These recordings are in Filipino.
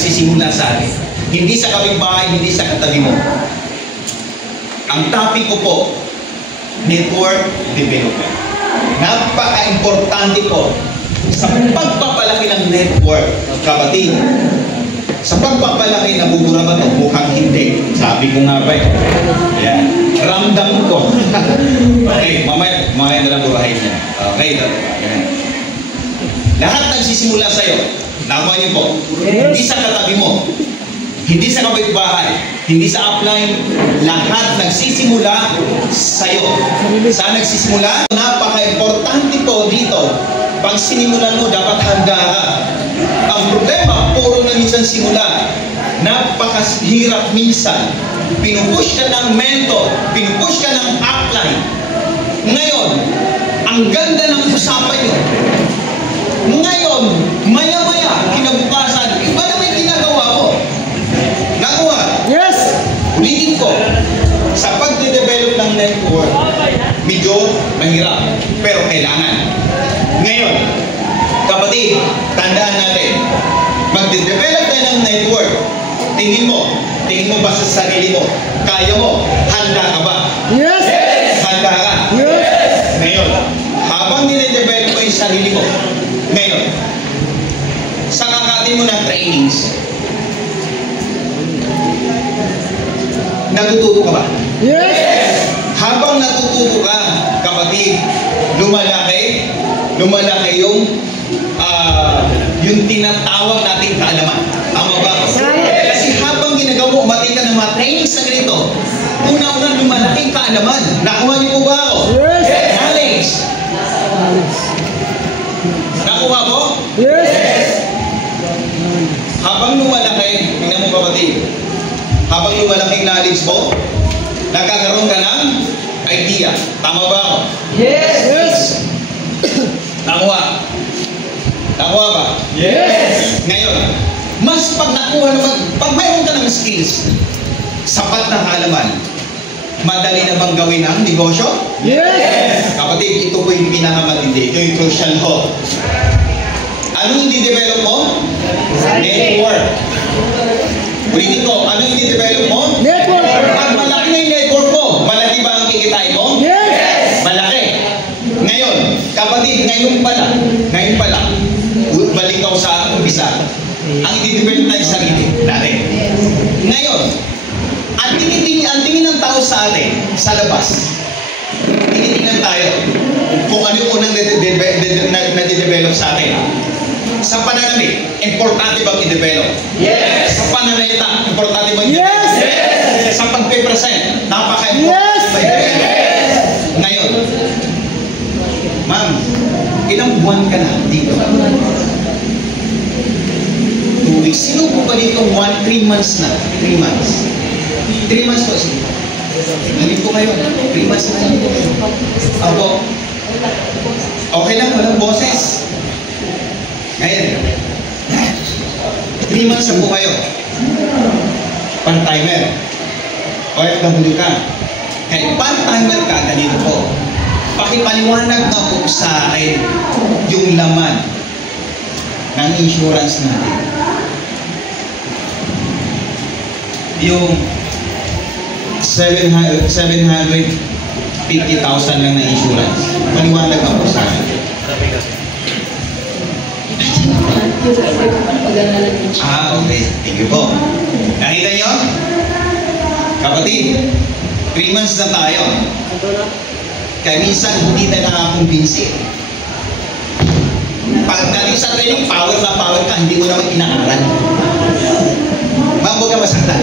nagsisimula sa atin. Hindi sa kapitbahay, hindi sa katabi mo. Ang topic ko po, network development. Napaka-importante po sa pagpapalaki ng network, kapatid. Sa pagpapalaki, nabubura ba ito? Mukhang hindi. Sabi ko nga ba eh. Ayan. Ramdam ko. Okay, mamaya na lang burahin niya. Okay, ayan. Lahat nagsisimula sa'yo. Nakuha niyo po. Hindi sa katabi mo. Hindi sa kapitbahay. Hindi sa upline. Lahat nagsisimula sa'yo. Saan nagsisimula? Napaka-importante po dito. Pag sinimulan mo, dapat handa ka. Ang problema, puro na minsan simula. Napakahirap minsan. Pinupush ka ng mentor, pinupush ka ng upline. Ngayon, ang ganda ng usapan nyo. Ngayon, maya-maya, kinabukasan, iba na may ginagawa mo. Nakuha? Yes! Ulitin ko, sa pagde-develop ng network, medyo mahirap, pero kailangan. Ngayon, kapatid, tandaan natin, magde-develop tayo ng network. Tingin mo ba sa sarili mo? Kaya mo? Handa ka ba? Yes! Yes! Handa ka? Yes! Ngayon, habang nire-develop mo yung sarili mo, ngayon, sa kakatin mo ng trainings, natututo ka ba? Yes! Habang natututo ka, kapatid, lumalaki yung tinatawag nating kaalaman. Tama ba? Kasi habang ginagawa mo, umating ka ng mga trainings na ganito, una-una lumalaki kaalaman. Nakuha niyo po ba ako? Yes! Alex! Nakuha mo? Yes! Habang lumalaki, tingnan mo kapatid, habang lumalaki yung knowledge mo, nagkakaroon ka ng idea. Tama ba ako? Yes! Yes! Nakuha. Nakuha ba? Yes! Ngayon, mas pag nakuha naman, pag mayroon ka ng skills, sapat na kaalaman, madali na bang gawin ang negosyo? Yes! Kapatid, ito po yung pinakamatindi. Ito yung crucial ho. Anong i-develop mo? Network. Ulitin ko, ano yung i-develop mo? Network. Pag malaki na yung network mo, malaki ba ang kikitain mo? Yes! Malaki. Ngayon, kapatid, ngayon pala, balik ako sa umpisa. Ang i-develop na yung sarili natin. Ngayon, ang tingin ng tao sa atin, sa labas, tinitingnan tayo kung ano yung unang na-develop sa atin. Sa pananamit, importante bang i-develop? Yes! Sa pananalita, importante bang i-develop? Yes! Sa pagpe-present, napaka-importante ba i-develop? Yes! Ngayon, ma'am, ilang buwan ka na dito? 2 weeks. Sino po ba dito 3 months na? 3 months. 3 months po. Halip po kayo. 3 months na halip po kayo. Ako. Okay lang, walang boses. Ngayon, 3 months na po kayo. Pan-timer. OFW ka. Kahit pan-timer ka, ganito po. Pakipaliwanag na po sa akin yung laman ng insurance natin. Yung 750,000 lang na insurance. Paliwanag na po sa akin. Okay. Thank you po. Nakita nyo? Kapatid, 3 months na tayo. Kaya minsan hindi na nakakumbinsi. Pagdating sa training, power na power ka, hindi mo naman inaaral. Ma'am, huwag ka masaktan.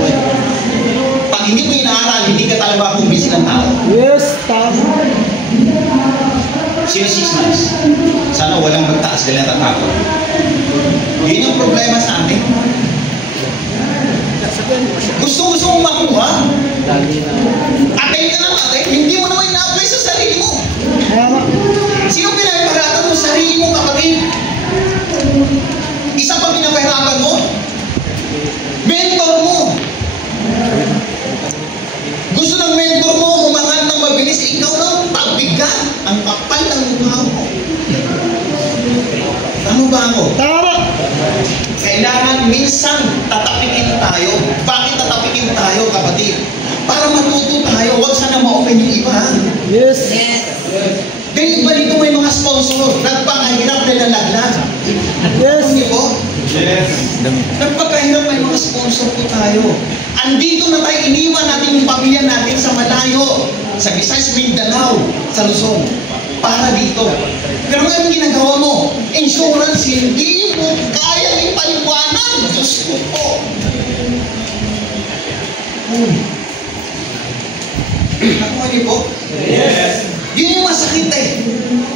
Pag hindi mo inaaral, hindi ka talaga makumbinsi ng tao. Yes, tama. Sino 6 months? Sana walang magtaas ka lang tatakot. Yun yung problema sa atin. Gusto mo makuha? Atay ka ng atay, hindi mo naman ina-apply sa sarili mo. Sino pinapahirapan mo? Sarili mo, kapatid. Isa pa pinapahirapan mo? Mentor mo. Gusto ng mentor mo umangat ng mabilis, ikaw lang pabigat ang kapal ng mukha mo. Tama ba ako? Tama. Kailangan minsan tatapikin tayo. Bakit tatapikin tayo, kapatid? Para matuto tayo, huwag sana ma-open yung iba. Yes. Dahil iba dito may mga sponsor, nagpakahirap na nalaglag. Yes. Hindi po? Yes. Nagpakahirap may mga sponsor po tayo. Andito na tayo, iniwan natin yung pamilya natin sa malayo, sa Visayas, Mindanao, sa Luzon, para dito. Pero ngayon ginagawa mo, insurance, hindi mo kaya ipaliwanag. Diyos ko po. Ako hindi po? Yes. Yun yung masakit eh.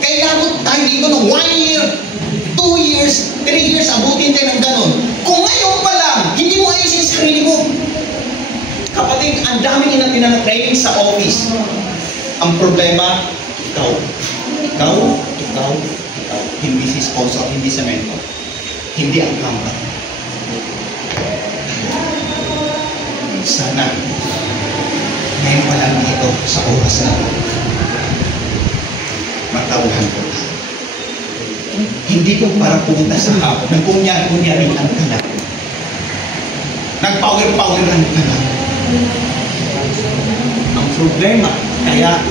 Kailangan tayo dito ng 1 year, 2 years, 3 years, abutin tayo ng ganon. Kung ngayon pa lang, hindi mo ayusin sa sarili mo. Kapatid, ang daming pinag-training sa office. Ang problema, ikaw. Ikaw. Hindi si sponsor, hindi si mentor. Hindi ang company. Sana, ngayon pa lang dito sa oras na ito, matauhan ko. Hindi ko para pumunta sa hapon. Nagkunya-kunyarin ang ka lang. Nagpower-poweran ka lang. Ang problema, kaya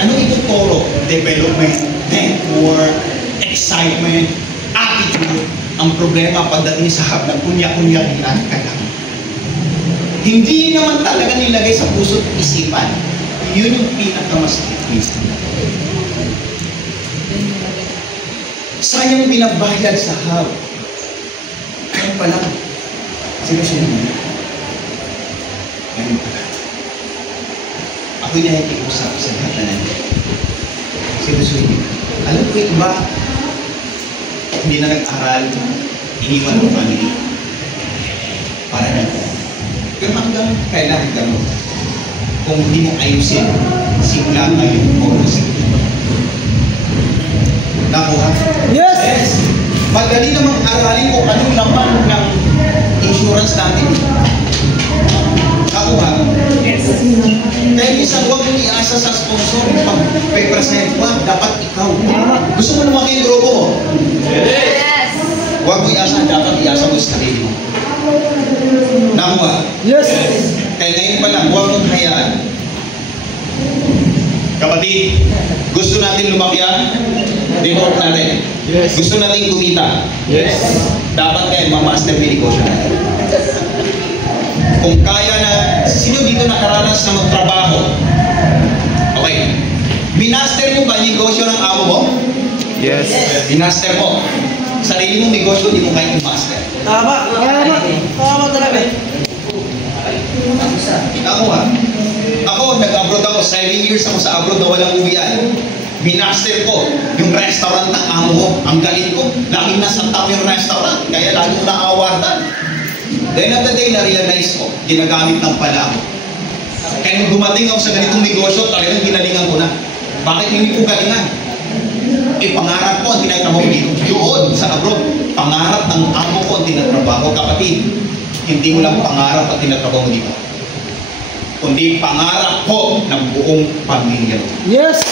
ano ituturo? Development, network, excitement, attitude. Ang problema pagdating sa hapon, nagkunya-kunyarin ka lang. Hindi naman talaga nilagay sa puso't isipan. Yun yung pinakamasakit. Sayang binabayad sa hub. Ngayon pa lang. Sino-sino mo? Ngayon pa lang. Ako'y nakikiusap sa lahat na nandiyan. Sino-sino mo? Alam ko yung iba, hindi na nag-aral, iniwan ng family. Para na. Pero hanggang kailangan ka mo. Kung hindi mo ayusin, simula ngayon o simula. Nakuha? Yes. Madali namang aralin kung anong laman ng insurance natin. Nakuha? Yes. Kaya minsan huwag mong iasa sa sponsor pag may present. Huwag, dapat ikaw. Gusto mo lumaki yung grupo mo? Yes. Huwag mo iasa, dapat iasa mo sa sarili mo. Nakuha? Yes. Kaya ngayon pa lang, huwag mong hayaan. Kapatid, gusto natin lumaki report natin. Yes. Gusto natin kumita. Yes. Dapat kayo ma-master yung negosyo natin. Kung kaya na, sino dito nakaranas na magtrabaho? Okay. Binaster mo ba yung negosyo ng amo mo? Yes. Binaster mo. Sarili mong negosyo, hindi mo kaya i-master. Tama talaga. Ako, nag-abroad ako. 7 years ako sa abroad na walang uwian. Binaster ko yung restaurant ng amo ko. Ang galing ko. Laging nasa top yung restaurant. Kaya laging na-awardan. Then at the day, na-realize ko, ginagamit ng pala ako. Kaya nung dumating ako sa ganitong negosyo, talagang ginalingan ko na. Bakit hindi ko galingan? Pangarap ko ang tinatrabaho dito. Doon, sa abroad. Pangarap ng amo ko ang tinatrabaho. Kapatid, hindi mo lang pangarap ang tinatrabaho dito. Kundi pangarap ko ng buong pamilya. Yes.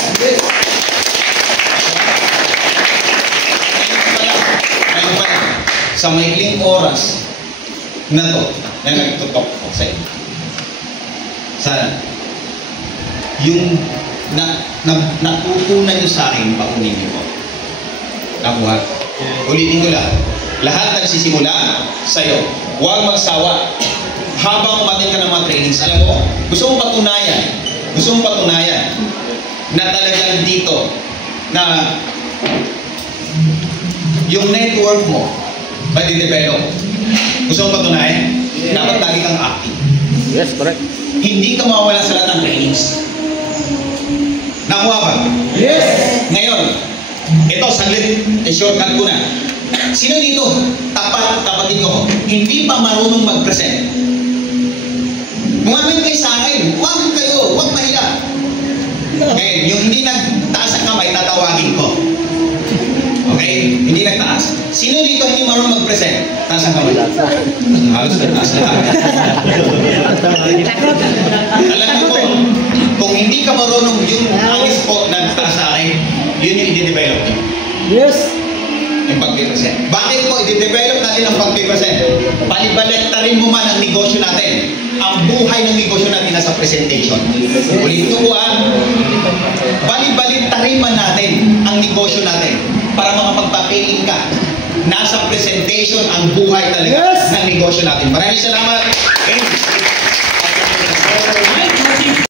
Ngayon pala, sa mailing oras na to, na nagtutok ko sa inyo. Sana, yung natutunan nyo sa akin, paunin nyo po. Nakuha? Ulitin ko lang. Lahat nagsisimula sa'yo. Huwag magsawa. Habang umating ka ng mga trainings, alam mo, gusto mong patunayan na talagang dito, na yung network mo, madi-develop. Gusto mong patunayan? Dapat lagi kang active. Yes, correct. Hindi ka mawawala sa lahat ng trainings. Nakuha ba? Yes. Ngayon, ito, saglit, shortcut ko na. Sino dito? Tapatin ko. Hindi pa marunong mag-present. Kumamit kayo sa akin. Huwag kayo. Huwag mahiya. Okay, yung hindi nagtaas ang kamay, tatawagin ko. Okay? Hindi nagtaas. Sino dito hindi marunong mag-present? Taas ang kamay. Halos nagtaas lahat. Alam niyo po, kung hindi ka marunong yung alis po nagtaas sa akin, yun yung i-develop niyo. Yes. Yung pag-present. Bakit po i-develop natin ang pag-present? Balibaliktarin mo man ang negosyo natin. Ang buhay ng negosyo natin nasa presentation. Ulitin ko balibaliktarin man natin ang negosyo natin para makapagpapiling ka. Nasa presentation ang buhay talaga ng negosyo natin. Maraming salamat. Thank you.